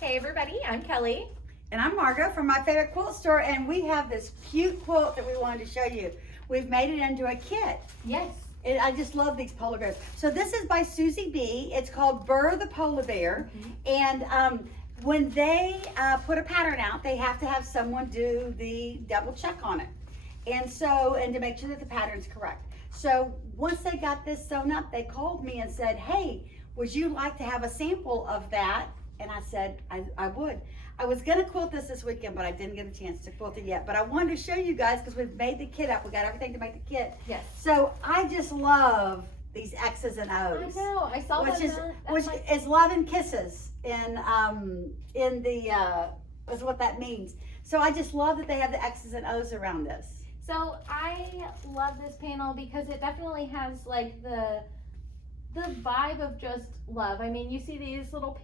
Hey everybody, I'm Kelly. And I'm Margo from My Favorite Quilt Store, and we have this cute quilt that we wanted to show you. We've made it into a kit. Yes. I just love these polar bears. So this is by Susie B. It's called Burr the Polar Bear. And when they put a pattern out, they have to have someone do the double check on it. And to make sure that the pattern's correct. So once they got this sewn up, they called me and said, hey, would you like to have a sample of that? And I said, I would. I was gonna quilt this weekend, but I didn't get a chance to quilt it yet. But I wanted to show you guys because we've made the kit up. We got everything to make the kit. Yes. So I just love these X's and O's. I know. I saw which that. is love and kisses is what that means. So I just love that they have the X's and O's around this. So I love this panel because it definitely has like the vibe of just love. I mean, you see these little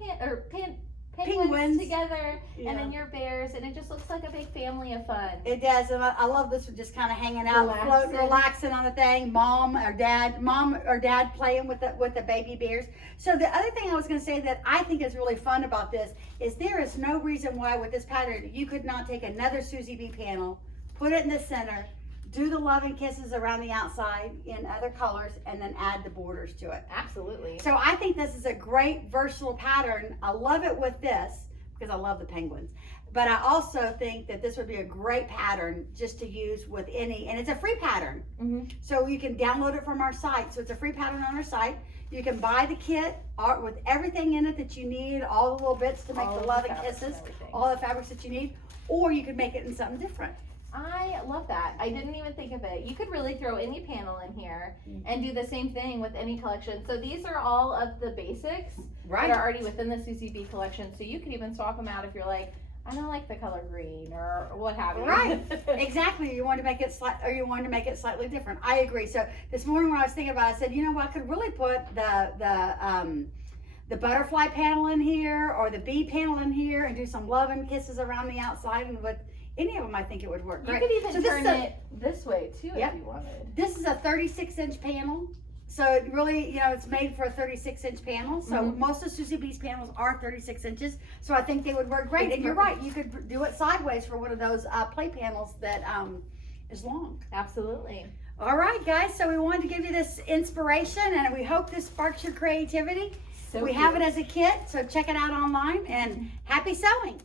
penguins together, yeah. And then your bears, and it just looks like a big family of fun. It does, and I love this one, just kind of hanging out, floating, relaxing on the thing. Mom or dad playing with the baby bears. So the other thing I was going to say that I think is really fun about this is there is no reason why with this pattern you could not take another Susie B panel, put it in the center, do the love and kisses around the outside in other colors, and then add the borders to it. Absolutely. So I think this is a great versatile pattern. I love it with this because I love the penguins. But I also think that this would be a great pattern just to use with any, and it's a free pattern. So you can download it from our site. So it's a free pattern on our site. You can buy the kit with everything in it that you need, all the little bits to make the love and kisses, all the fabrics that you need, or you could make it in something different. I love that. I didn't even think of it. You could really throw any panel in here and do the same thing with any collection. So these are all of the basics that are already within the Susie B collection. So you could even swap them out if you're like, I don't like the color green or what have you. Right, exactly. You want to make it slightly different. I agree. So this morning when I was thinking about it, I said, you know what, I could really put the butterfly panel in here or the bee panel in here and do some love and kisses around the outside, and with any of them I think it would work great. You could even turn it this way too if you wanted. This is a 36-inch panel. So it really, it's made for a 36-inch panel. So most of Susie B's panels are 36 inches. So I think they would work great. And you're right, you could do it sideways for one of those play panels that is long. Absolutely. All right, guys. So we wanted to give you this inspiration, and we hope this sparks your creativity. So we have it as a kit, so check it out online, and happy sewing.